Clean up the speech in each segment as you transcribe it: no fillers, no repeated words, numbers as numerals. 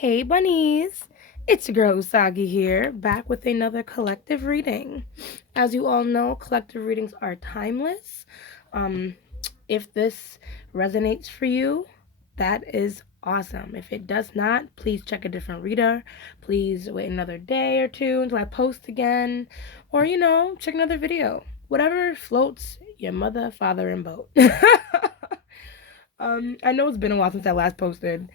Hey bunnies! It's your girl Usagi here, back with another collective reading. As you all know, collective readings are timeless. Um, if this resonates for you, that is awesome. If it does not, please check a different reader. Please wait another day or two until I post again, or check another video. Whatever floats your mother, father, and boat. I know it's been a while since I last posted.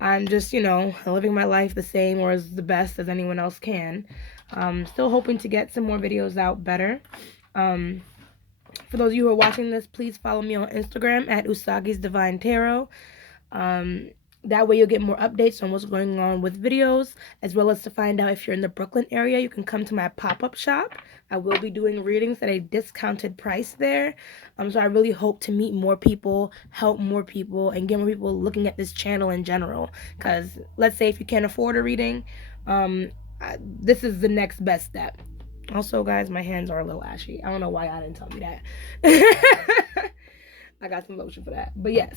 I'm just, living my life the same or as the best as anyone else can. Still hoping to get some more videos out better. Um, for those of you who are watching this, please follow me on Instagram at Usagi's Divine Tarot. Um, that way you'll get more updates on what's going on with videos, as well as to find out if you're in the Brooklyn area, you can come to my pop-up shop. I will be doing readings at a discounted price there. So I really hope to meet more people, help more people, and get more people looking at this channel in general. Because let's say if you can't afford a reading, this is the next best step. Also, guys, my hands are a little ashy. I don't know why y'all didn't tell me that. I got some lotion for that. But yes,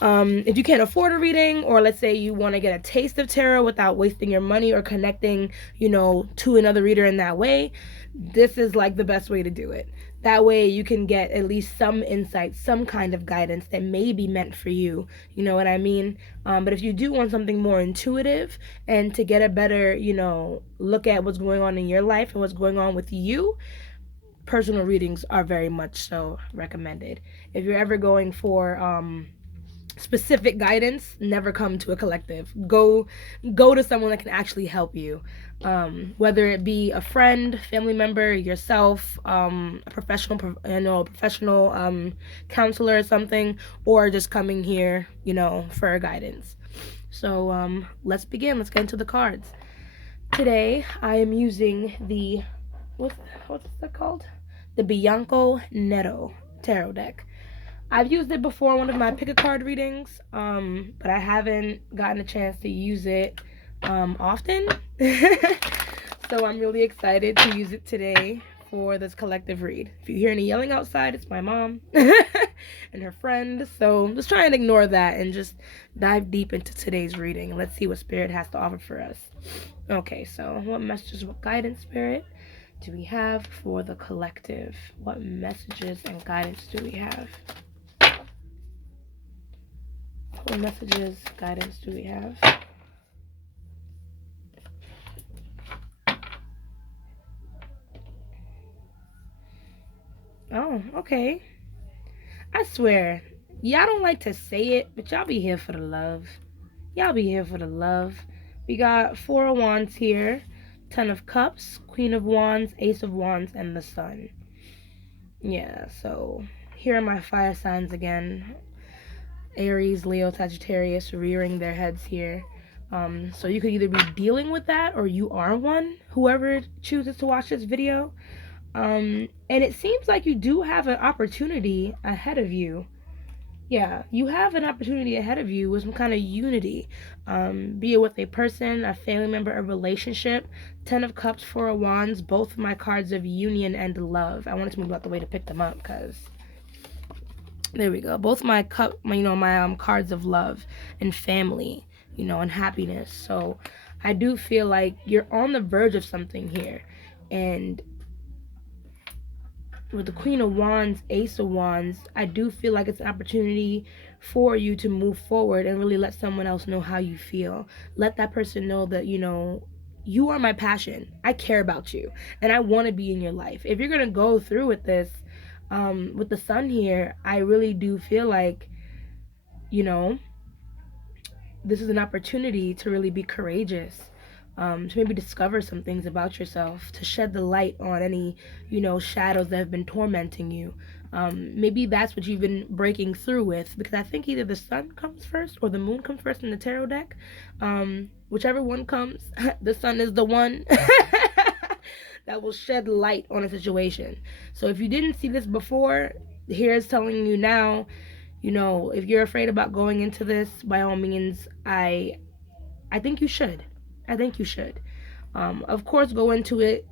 if you can't afford a reading, or let's say you want to get a taste of tarot without wasting your money or connecting, to another reader in that way, this is like the best way to do it. That way you can get at least some insight, some kind of guidance that may be meant for you. You know what I mean? But if you do want something more intuitive and to get a better, look at what's going on in your life and what's going on with you, personal readings are very much so recommended. If you're ever going for specific guidance, never come to a collective. Go to someone that can actually help you, whether it be a friend, family member, yourself, a professional counselor or something, or just coming here, for guidance. So let's begin. Let's get into the cards. Today I am using the what's that called? The Bianco Netto tarot deck. I've used it before in one of my pick a card readings, but I haven't gotten a chance to use it often. So I'm really excited to use it today for this collective read. If you hear any yelling outside, it's my mom and her friend. So just try and ignore that and just dive deep into today's reading. Let's see what Spirit has to offer for us. Okay, so what messages, what guidance, Spirit, do we have for the collective? What messages and guidance do we have? What messages, guidance do we have? Oh, okay. I swear, y'all don't like to say it, but y'all be here for the love. Y'all be here for the love. We got 4 of Wands here, 10 of Cups, Queen of Wands, Ace of Wands, and the Sun. Yeah, so here are my fire signs again. Aries, Leo, Sagittarius rearing their heads here. So you could either be dealing with that or you are one, whoever chooses to watch this video. And it seems like you do have an opportunity ahead of you. Yeah, you have an opportunity ahead of you with some kind of unity. Be it with a person, a family member, a relationship. 10 of Cups, 4 of Wands, both of my cards of union and love. I wanted to move out the way to pick them up because there we go. Both my cards of love and family, and happiness. So I do feel like you're on the verge of something here. And with the Queen of Wands, Ace of Wands, I do feel like it's an opportunity for you to move forward and really let someone else know how you feel. Let that person know that, you are my passion. I care about you and I want to be in your life. If you're going to go through with this, with the Sun here, I really do feel like, this is an opportunity to really be courageous, to maybe discover some things about yourself, to shed the light on any, shadows that have been tormenting you. Maybe that's what you've been breaking through with, because I think either the Sun comes first or the Moon comes first in the tarot deck. Whichever one comes, the Sun is the one that will shed light on a situation. So if you didn't see this before, here's telling you now, if you're afraid about going into this, by all means, I think you should. I think you should. Of course, go into it,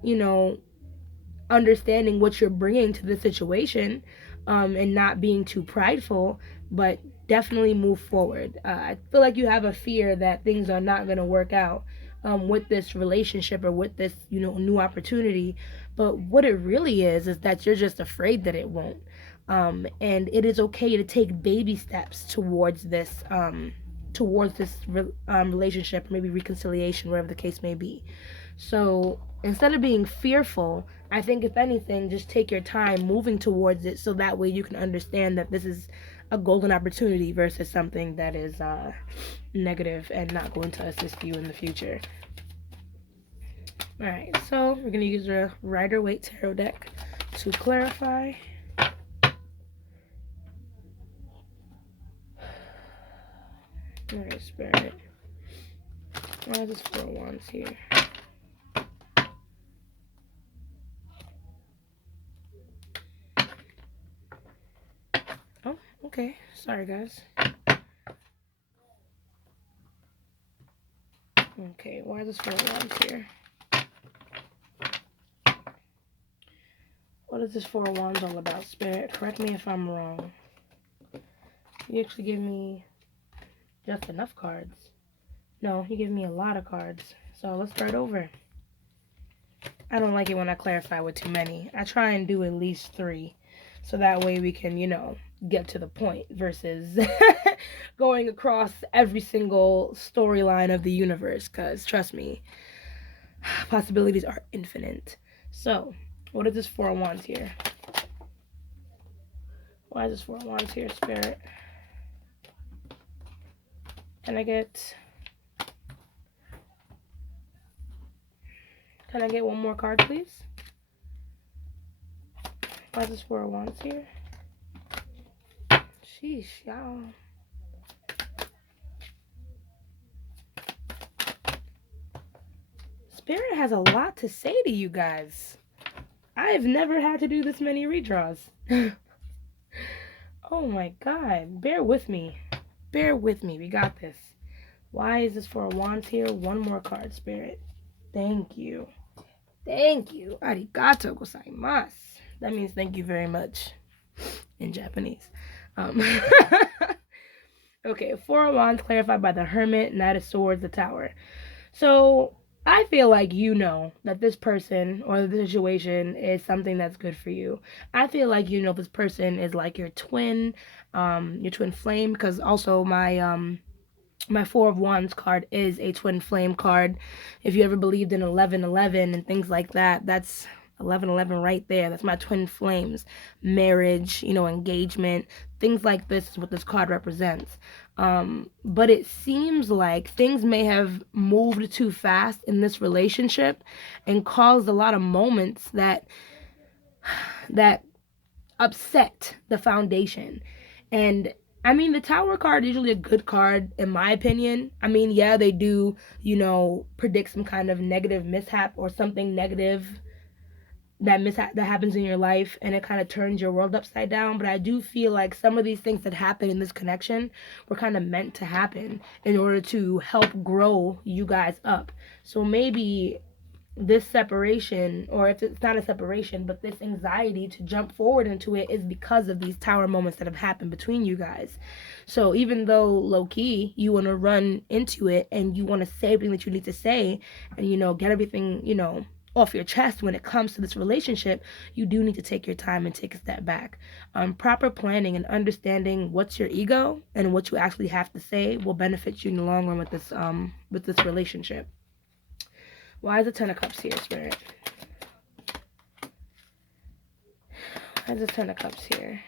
understanding what you're bringing to the situation, and not being too prideful, but definitely move forward. I feel like you have a fear that things are not going to work out with this relationship or with this, new opportunity. But what it really is that you're just afraid that it won't. And it is okay to take baby steps towards this relationship, maybe reconciliation, whatever the case may be. So instead of being fearful, I think if anything, just take your time moving towards it so that way you can understand that this is a golden opportunity versus something that is negative and not going to assist you in the future. Alright, so we're going to use the Rider Waite Tarot deck to clarify. Alright, Spirit. Why is this Four of Wands here? Oh, okay. Sorry, guys. Okay, why is this Four of Wands here? What is this Four of Wands all about, Spirit? Correct me if I'm wrong. You actually give me just enough cards. No, you give me a lot of cards. So let's start over. I don't like it when I clarify with too many. I try and do at least 3. So that way we can, get to the point versus going across every single storyline of the universe. Because trust me, possibilities are infinite. So, what is this Four of Wands here? Why is this Four of Wands here, Spirit? Can I get one more card, please? Why is this Four of Wands here? Sheesh, y'all. Spirit has a lot to say to you guys. I've never had to do this many redraws. Oh my god. Bear with me. Bear with me. We got this. Why is this Four of Wands here? One more card, Spirit. Thank you. Thank you. Arigato gozaimasu. That means thank you very much in Japanese. Okay, Four of Wands clarified by the Hermit, Knight of Swords, the Tower. So I feel like that this person or the situation is something that's good for you. I feel like this person is like your twin flame, because also my Four of Wands card is a twin flame card. If you ever believed in 1111 and things like that, that's 1111 right there. That's my twin flames. Marriage, engagement, things like this is what this card represents. But it seems like things may have moved too fast in this relationship and caused a lot of moments that upset the foundation. And I mean, the Tower card is usually a good card, in my opinion. I mean, yeah, they do, predict some kind of negative mishap or something negative that happens in your life, and it kind of turns your world upside down. But I do feel like some of these things that happen in this connection were kind of meant to happen in order to help grow you guys up. So maybe this separation, or if it's not a separation, but this anxiety to jump forward into it, is because of these Tower moments that have happened between you guys. So even though low-key you want to run into it and you want to say everything that you need to say and get everything off your chest when it comes to this relationship, you do need to take your time and take a step back. Proper planning and understanding what's your ego and what you actually have to say will benefit you in the long run with this relationship. Why is the Ten of Cups here, Spirit? Why is the Ten of Cups here?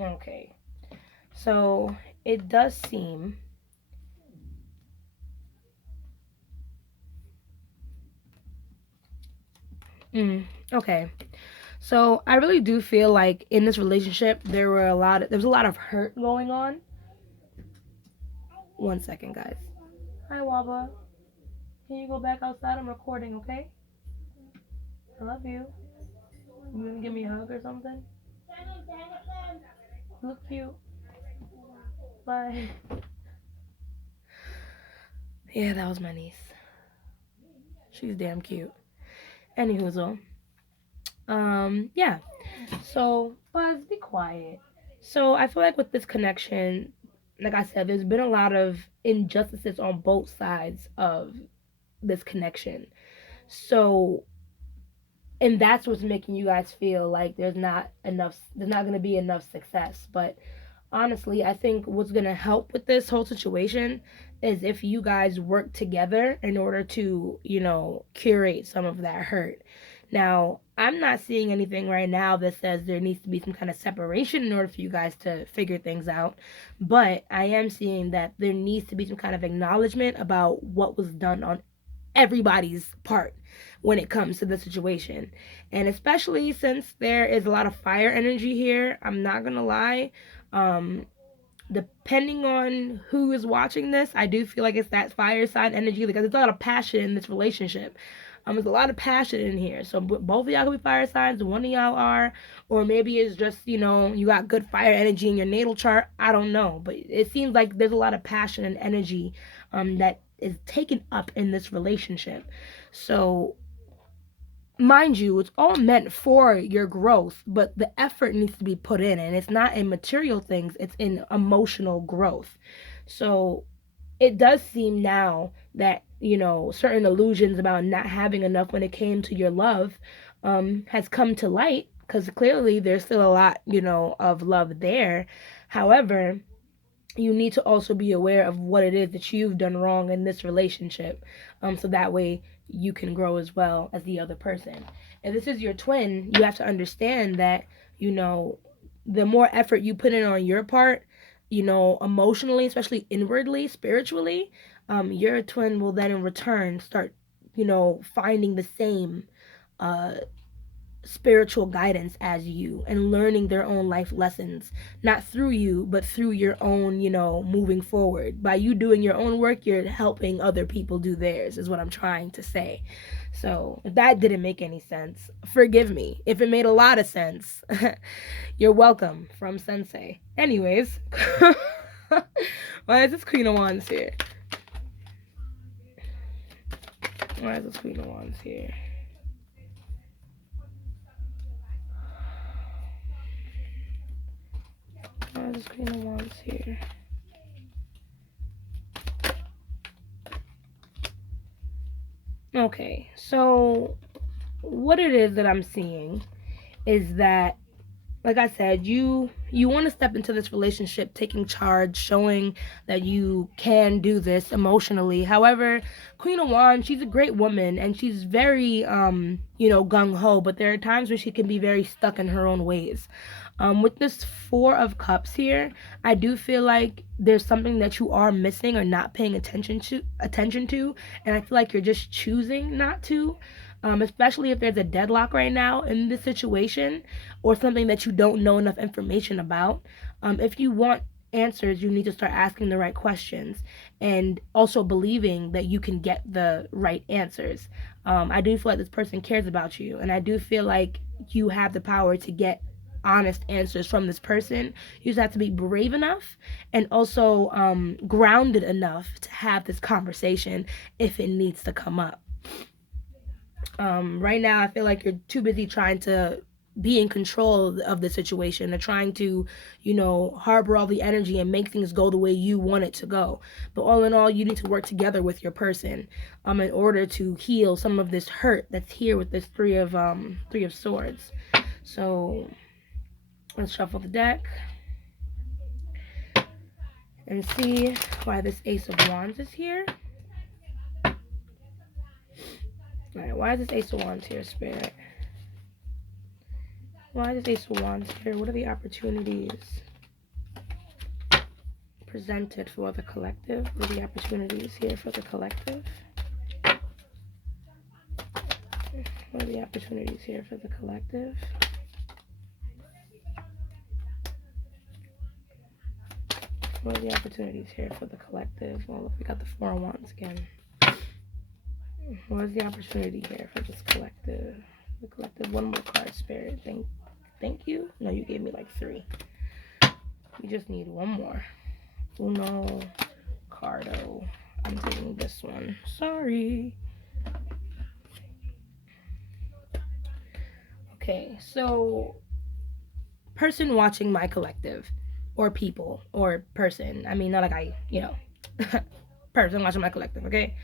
Okay. So, it does seem okay. So, I really do feel like in this relationship there was a lot of hurt going on. One second, guys. Hi, Waba. Can you go back outside? I'm recording, okay? I love you. You gonna give me a hug or something? Look cute. Bye. Yeah, that was my niece. She's damn cute. Anywho, yeah. So, Buzz, be quiet. So, I feel like with this connection, like I said, there's been a lot of injustices on both sides of this connection. So, and that's what's making you guys feel like there's not going to be enough success. But honestly, I think what's going to help with this whole situation is if you guys work together in order to, curate some of that hurt. Now, I'm not seeing anything right now that says there needs to be some kind of separation in order for you guys to figure things out, but I am seeing that there needs to be some kind of acknowledgement about what was done on everybody's part when it comes to the situation. And especially since there is a lot of fire energy here, I'm not gonna lie. Um, Depending on who is watching this, I do feel like it's that fire sign energy because there's a lot of passion in this relationship. There's a lot of passion in here. So both of y'all could be fire signs. One of y'all are, or maybe it's just you got good fire energy in your natal chart. I don't know, but it seems like there's a lot of passion and energy that is taken up in this relationship. So mind you, it's all meant for your growth, but the effort needs to be put in, and it's not in material things, it's in emotional growth. So it does seem now that, certain illusions about not having enough when it came to your love has come to light because clearly there's still a lot, of love there. However, you need to also be aware of what it is that you've done wrong in this relationship, so that way you can grow as well as the other person. If this is your twin, you have to understand that, the more effort you put in on your part, emotionally, especially inwardly, spiritually, your twin will then in return start, finding the same uh, spiritual guidance as you and learning their own life lessons, not through you but through your own, moving forward. By you doing your own work, you're helping other people do theirs, is what I'm trying to say. So if that didn't make any sense, forgive me. If it made a lot of sense, you're welcome from Sensei. Anyways, why is this Queen of Wands here? Why is this Queen of Wands here? Why is this Queen of Wands here? Okay, so what it is that I'm seeing is that, like I said, you want to step into this relationship taking charge, showing that you can do this emotionally. However, Queen of Wands, she's a great woman and she's very gung ho, but there are times where she can be very stuck in her own ways. With this Four of Cups here, I do feel like there's something that you are missing or not paying attention to, and I feel like you're just choosing not to. Especially if there's a deadlock right now in this situation or something that you don't know enough information about. If you want answers, you need to start asking the right questions and also believing that you can get the right answers. I do feel like this person cares about you, and I do feel like you have the power to get honest answers from this person. You just have to be brave enough and also grounded enough to have this conversation if it needs to come up. Right now, I feel like you're too busy trying to be in control of the situation or trying to, harbor all the energy and make things go the way you want it to go. But all in all, you need to work together with your person in order to heal some of this hurt that's here with this Three of Swords. So let's shuffle the deck and see why this Ace of Wands is here. Alright, why is this Ace of Wands here, Spirit? Why is this Ace of Wands here? What are the opportunities presented for the collective? What are the opportunities here for the collective? What are the opportunities here for the collective? What are the opportunities here for the collective? Well, look, we got the Four of Wands again. What is the opportunity here for this collective? The collective, one more card, Spirit. Thank you. No, you gave me like 3. We just need one more. Uno, Cardo. I'm taking this one. Sorry. Okay, so person watching my collective, or people, or person. I mean, not like person watching my collective, okay?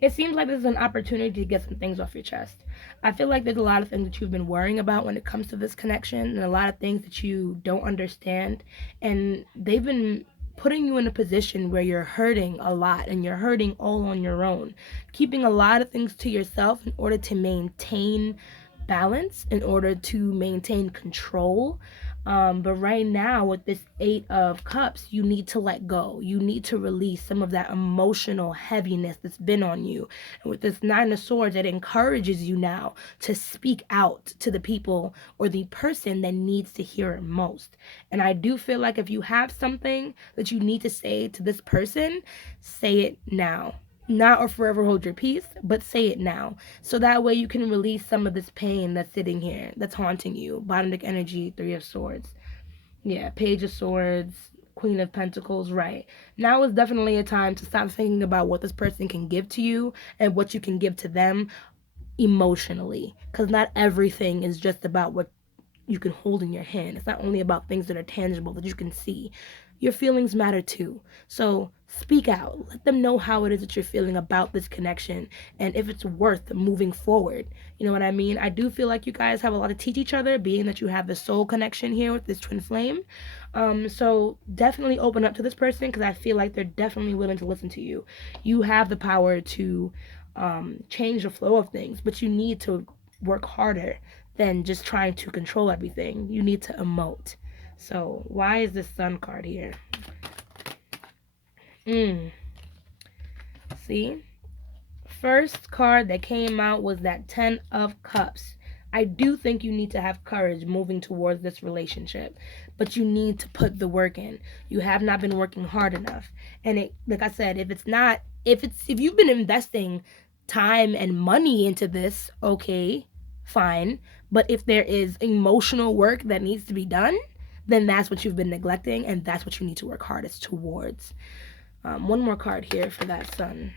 It seems like this is an opportunity to get some things off your chest. I feel like there's a lot of things that you've been worrying about when it comes to this connection, and a lot of things that you don't understand. And they've been putting you in a position where you're hurting a lot, and you're hurting all on your own, keeping a lot of things to yourself in order to maintain balance, in order to maintain control. But right now, with this Eight of Cups, you need to let go. You need to release some of that emotional heaviness that's been on you. And with this Nine of Swords, it encourages you now to speak out to the people or the person that needs to hear it most. And I do feel like if you have something that you need to say to this person, say it now. Not or forever hold your peace, but say it now. So that way you can release some of this pain that's sitting here, that's haunting you. Bottom deck energy, Three of Swords. Yeah, Page of Swords, Queen of Pentacles, right. Now is definitely a time to stop thinking about what this person can give to you and what you can give to them emotionally. Because not everything is just about what you can hold in your hand. It's not only about things that are tangible that you can see. Your feelings matter too. So speak out. Let them know how it is that you're feeling about this connection and if it's worth moving forward. You know what I mean? I do feel like you guys have a lot to teach each other, being that you have the soul connection here with this twin flame. So definitely open up to this person because I feel like they're definitely willing to listen to you. You have the power to change the flow of things, but you need to work harder than just trying to control everything. You need to emote. So why is this Sun card here? See? First card that came out was that Ten of Cups. I do think you need to have courage moving towards this relationship, but you need to put the work in. You have not been working hard enough. And it, like I said, if you've been investing time and money into this, okay, fine. But if there is emotional work that needs to be done, then that's what you've been neglecting, and that's what you need to work hardest towards. One more card here for that Sun.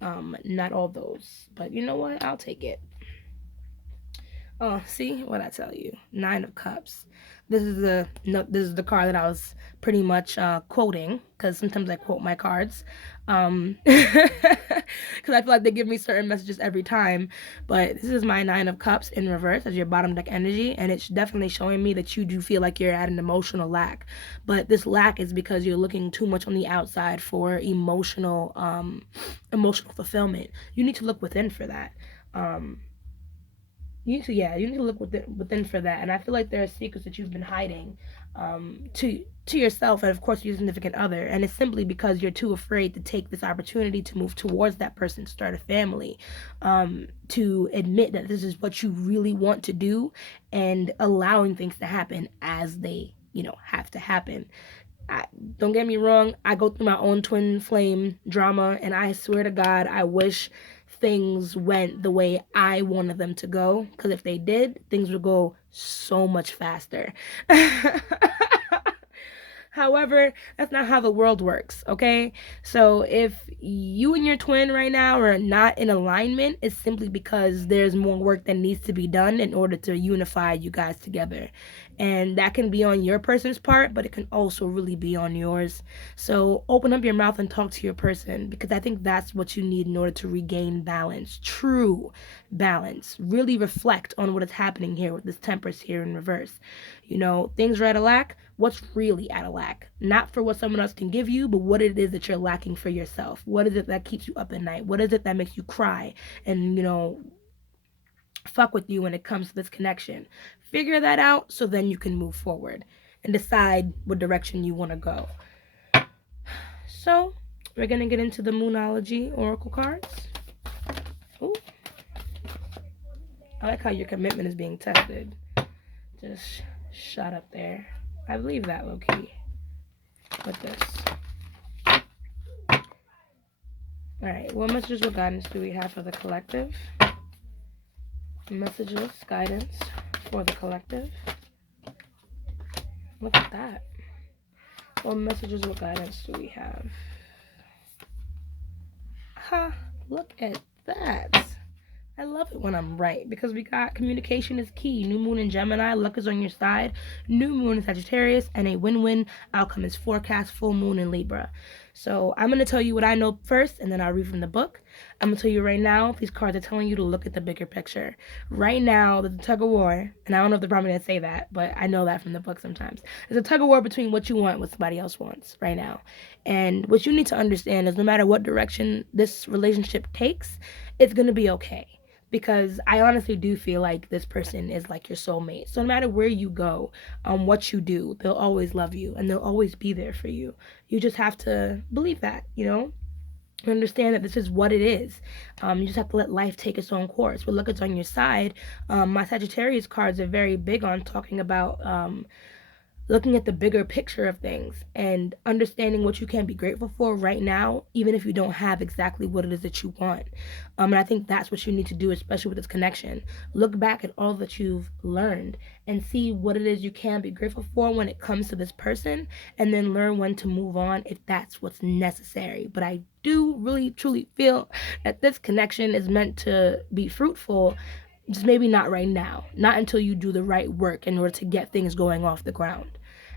Not all those, but you know what? I'll take it. Oh, see what I tell you? Nine of Cups. This is the card that I was pretty much quoting, because sometimes I quote my cards, because I feel like they give me certain messages every time. But this is my Nine of Cups in reverse as your bottom deck energy, and it's definitely showing me that you do feel like you're at an emotional lack. But this lack is because you're looking too much on the outside for emotional fulfillment. You need to look within for that. You need to look within for that. And I feel like there are secrets that you've been hiding to yourself and of course your significant other. And it's simply because you're too afraid to take this opportunity to move towards that person, start a family, to admit that this is what you really want to do, and allowing things to happen as they, have to happen. Don't get me wrong, I go through my own twin flame drama, and I swear to God, I wish things went the way I wanted them to go, because if they did, things would go so much faster. However, that's not how the world works, okay? So if you and your twin right now are not in alignment, it's simply because there's more work that needs to be done in order to unify you guys together. And that can be on your person's part, but it can also really be on yours. So open up your mouth and talk to your person, because I think that's what you need in order to regain balance, true balance. Really reflect on what is happening here with this Temperance here in reverse. Things are at a lack. What's really at a lack? Not for what someone else can give you, but what it is that you're lacking for yourself. What is it that keeps you up at night? What is it that makes you cry and, fuck with you when it comes to this connection? Figure that out so then you can move forward and decide what direction you want to go. So, we're going to get into the Moonology Oracle cards. Ooh. I like how your commitment is being tested. Just shut up there. I believe that, low-key. With this. Alright, what messages or guidance do we have for the collective? Messages, guidance for the collective. Look at that. What messages or guidance do we have? Ha! Look at that. I love it when I'm right because we got communication is key. New moon in Gemini, luck is on your side. New moon in Sagittarius, and a win-win outcome is forecast. Full moon in Libra. So I'm gonna tell you what I know first, and then I'll read from the book. I'm gonna tell you right now. These cards are telling you to look at the bigger picture. Right now, there's a tug of war, and I don't know if they're probably gonna say that, but I know that from the book sometimes. There's a tug of war between what you want and what somebody else wants right now. And what you need to understand is no matter what direction this relationship takes, it's gonna be okay, because I honestly do feel like this person is like your soulmate. So no matter where you go, what you do, they'll always love you and they'll always be there for you. You just have to believe that, understand that this is what it is. You just have to let life take its own course. But look, it's on your side. My Sagittarius cards are very big on talking about looking at the bigger picture of things and understanding what you can be grateful for right now, even if you don't have exactly what it is that you want. And I think that's what you need to do, especially with this connection. Look back at all that you've learned and see what it is you can be grateful for when it comes to this person, and then learn when to move on if that's what's necessary. But I do really, truly feel that this connection is meant to be fruitful, just maybe not right now, not until you do the right work in order to get things going off the ground.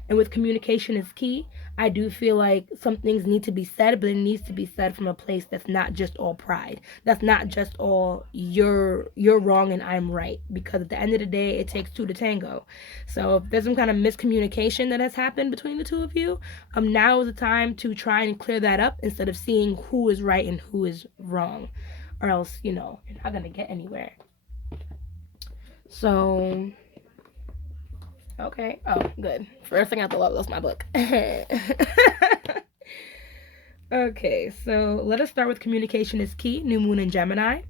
And with communication is key, I do feel like some things need to be said, but it needs to be said from a place that's not just all pride. That's not just all you're wrong and I'm right. Because at the end of the day, it takes two to tango. So if there's some kind of miscommunication that has happened between the two of you, now is the time to try and clear that up instead of seeing who is right and who is wrong. Or else, you're not gonna get anywhere. So, okay. Oh, good. First thing I thought was my book. Okay, so let us start with communication is key. New moon in Gemini.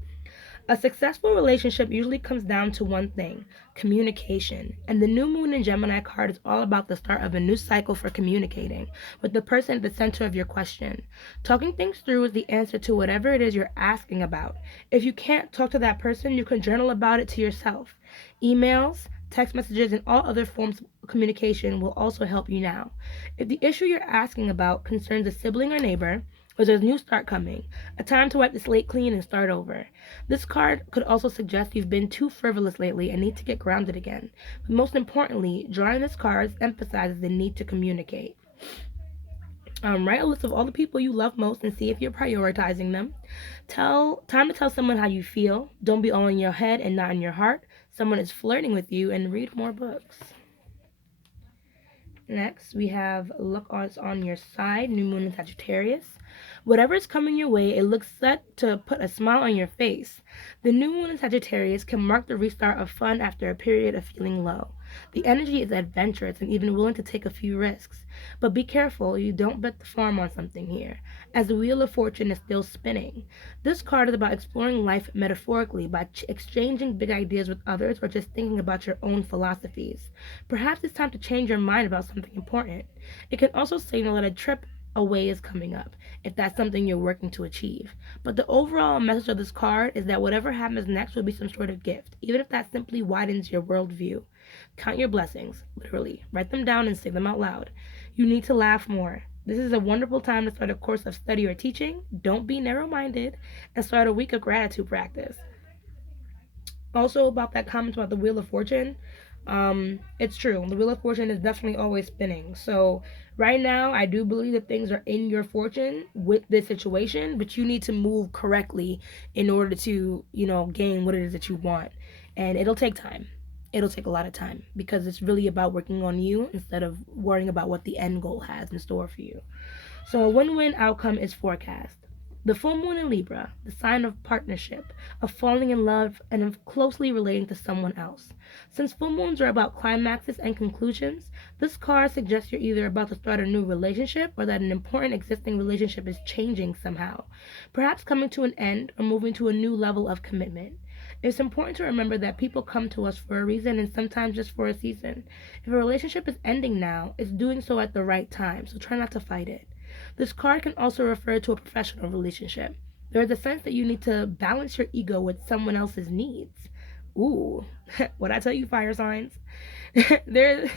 A successful relationship usually comes down to one thing: communication. And the new moon in Gemini card is all about the start of a new cycle for communicating, with the person at the center of your question. Talking things through is the answer to whatever it is you're asking about. If you can't talk to that person, you can journal about it to yourself. Emails, text messages, and all other forms of communication will also help you now. If the issue you're asking about concerns a sibling or neighbor, or there's a new start coming, a time to wipe the slate clean and start over. This card could also suggest you've been too frivolous lately and need to get grounded again. But most importantly, drawing this card emphasizes the need to communicate. Write a list of all the people you love most and see if you're prioritizing them. Time to tell someone how you feel. Don't be all in your head and not in your heart. Someone is flirting with you, and read more books. Next, we have luck is on your side, new moon in Sagittarius. Whatever is coming your way, it looks set to put a smile on your face. The new moon in Sagittarius can mark the restart of fun after a period of feeling low. The energy is adventurous and even willing to take a few risks. But be careful you don't bet the farm on something here, as the wheel of fortune is still spinning. This card is about exploring life metaphorically by exchanging big ideas with others or just thinking about your own philosophies. Perhaps it's time to change your mind about something important. It can also signal that a trip away is coming up, if that's something you're working to achieve. But the overall message of this card is that whatever happens next will be some sort of gift, even if that simply widens your worldview. Count your blessings, literally. Write them down and say them out loud. You need to laugh more. This is a wonderful time to start a course of study or teaching. Don't be narrow-minded, and start a week of gratitude practice. Also, about that comment about the Wheel of Fortune, it's true. The Wheel of Fortune is definitely always spinning. So right now, I do believe that things are in your fortune with this situation, but you need to move correctly in order to, gain what it is that you want. And it'll take time. It'll take a lot of time because it's really about working on you instead of worrying about what the end goal has in store for you. So a win-win outcome is forecast. The full moon in Libra, the sign of partnership, of falling in love, and of closely relating to someone else. Since full moons are about climaxes and conclusions, this card suggests you're either about to start a new relationship or that an important existing relationship is changing somehow, perhaps coming to an end or moving to a new level of commitment. It's important to remember that people come to us for a reason and sometimes just for a season. If a relationship is ending now, it's doing so at the right time, so try not to fight it. This card can also refer to a professional relationship. There is a sense that you need to balance your ego with someone else's needs. Ooh, what I tell you, fire signs? There's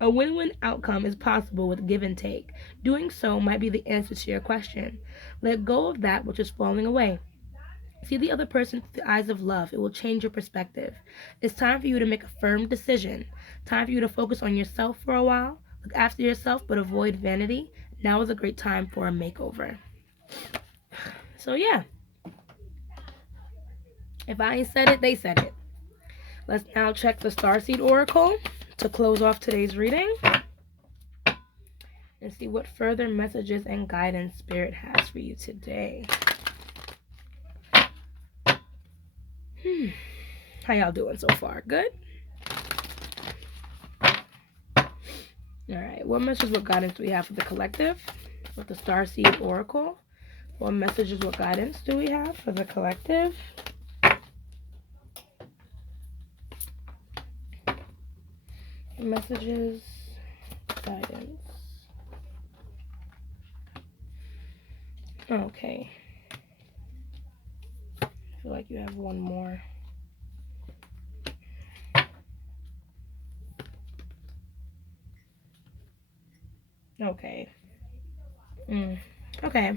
a win-win outcome is possible with give and take. Doing so might be the answer to your question. Let go of that which is falling away. See the other person through the eyes of love. It will change your perspective. It's time for you to make a firm decision. Time for you to focus on yourself for a while. Look after yourself, but avoid vanity. Now is a great time for a makeover. So, yeah. If I ain't said it, they said it. Let's now check the Starseed Oracle to close off today's reading and see what further messages and guidance Spirit has for you today. How y'all doing so far? Good? Alright, what message, what guidance do we have for the collective? With the Starseed Oracle. What messages, what guidance do we have for the collective? Messages, guidance. Okay. I feel like you have one more. Okay. Okay.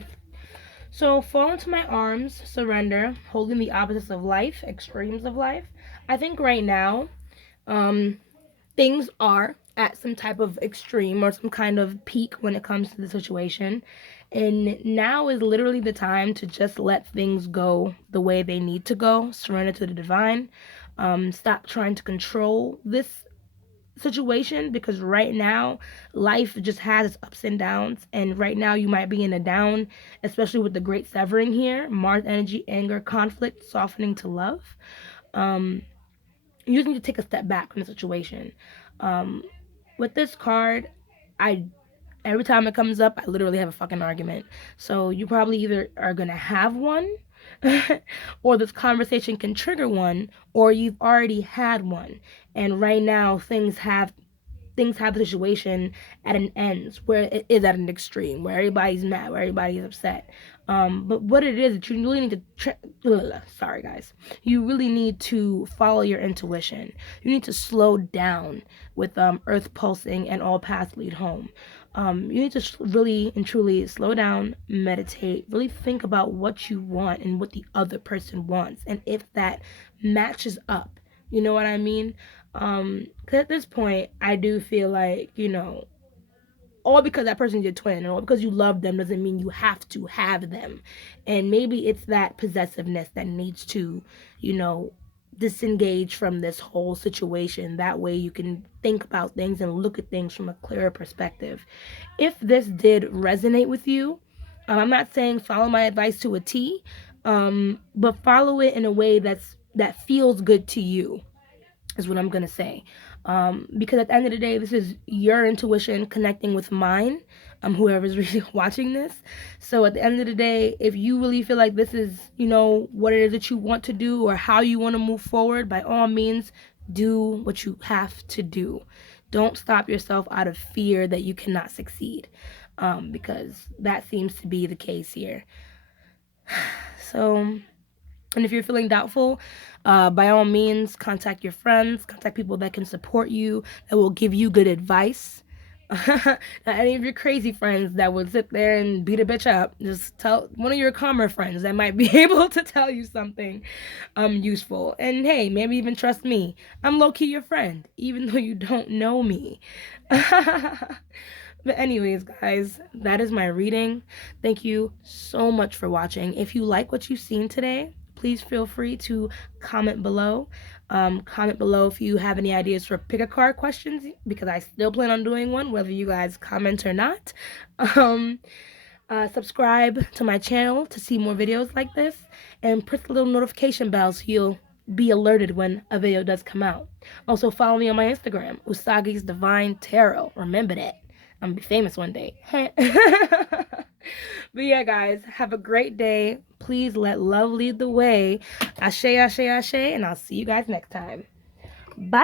So, fall into my arms, surrender, holding the opposites of life, extremes of life. I think right now, things are at some type of extreme or some kind of peak when it comes to the situation. And now is literally the time to just let things go the way they need to go, surrender to the divine. Stop trying to control this situation, because right now life just has its ups and downs, and right now you might be in a down, especially with the great severing here, Mars energy, anger, conflict, softening to love. You just need to take a step back from the situation. With this card, I every time it comes up, I literally have a fucking argument. So you probably either are gonna have one, or this conversation can trigger one, or you've already had one, and right now things have the situation at an end where it is at an extreme, where everybody's mad, where everybody's upset. But what it is that you really need to, sorry guys, you really need to follow your intuition. You need to slow down with Earth pulsing and all paths lead home. You need to really and truly slow down, meditate, really think about what you want and what the other person wants, and if that matches up. You know what I mean? Because at this point, I do feel like, all because that person's your twin and all because you love them doesn't mean you have to have them. And maybe it's that possessiveness that needs to, disengage from this whole situation. That way you can think about things and look at things from a clearer perspective. If this did resonate with you, I'm not saying follow my advice to a T, but follow it in a way that feels good to you, is what I'm gonna say. Because at the end of the day, this is your intuition connecting with mine. Whoever's really watching this. So at the end of the day, if you really feel like this is, what it is that you want to do or how you want to move forward, by all means, do what you have to do. Don't stop yourself out of fear that you cannot succeed, because that seems to be the case here. So, and if you're feeling doubtful, by all means, contact your friends, contact people that can support you, that will give you good advice. Not any of your crazy friends that would sit there and beat a bitch up. Just tell one of your calmer friends that might be able to tell you something useful. And hey, maybe even trust me. I'm low-key your friend, even though you don't know me. But anyways, guys, that is my reading. Thank you so much for watching. If you like what you've seen today, please feel free to comment below. Comment below if you have any ideas for pick a card questions, because I still plan on doing one, whether you guys comment or not. Subscribe to my channel to see more videos like this, and press the little notification bell so you'll be alerted when a video does come out. Also, follow me on my Instagram, Usagi's Divine Tarot. Remember that. I'm gonna be famous one day. But yeah, guys, have a great day. Please let love lead the way. Ashe, ashe, ashe, and I'll see you guys next time. Bye.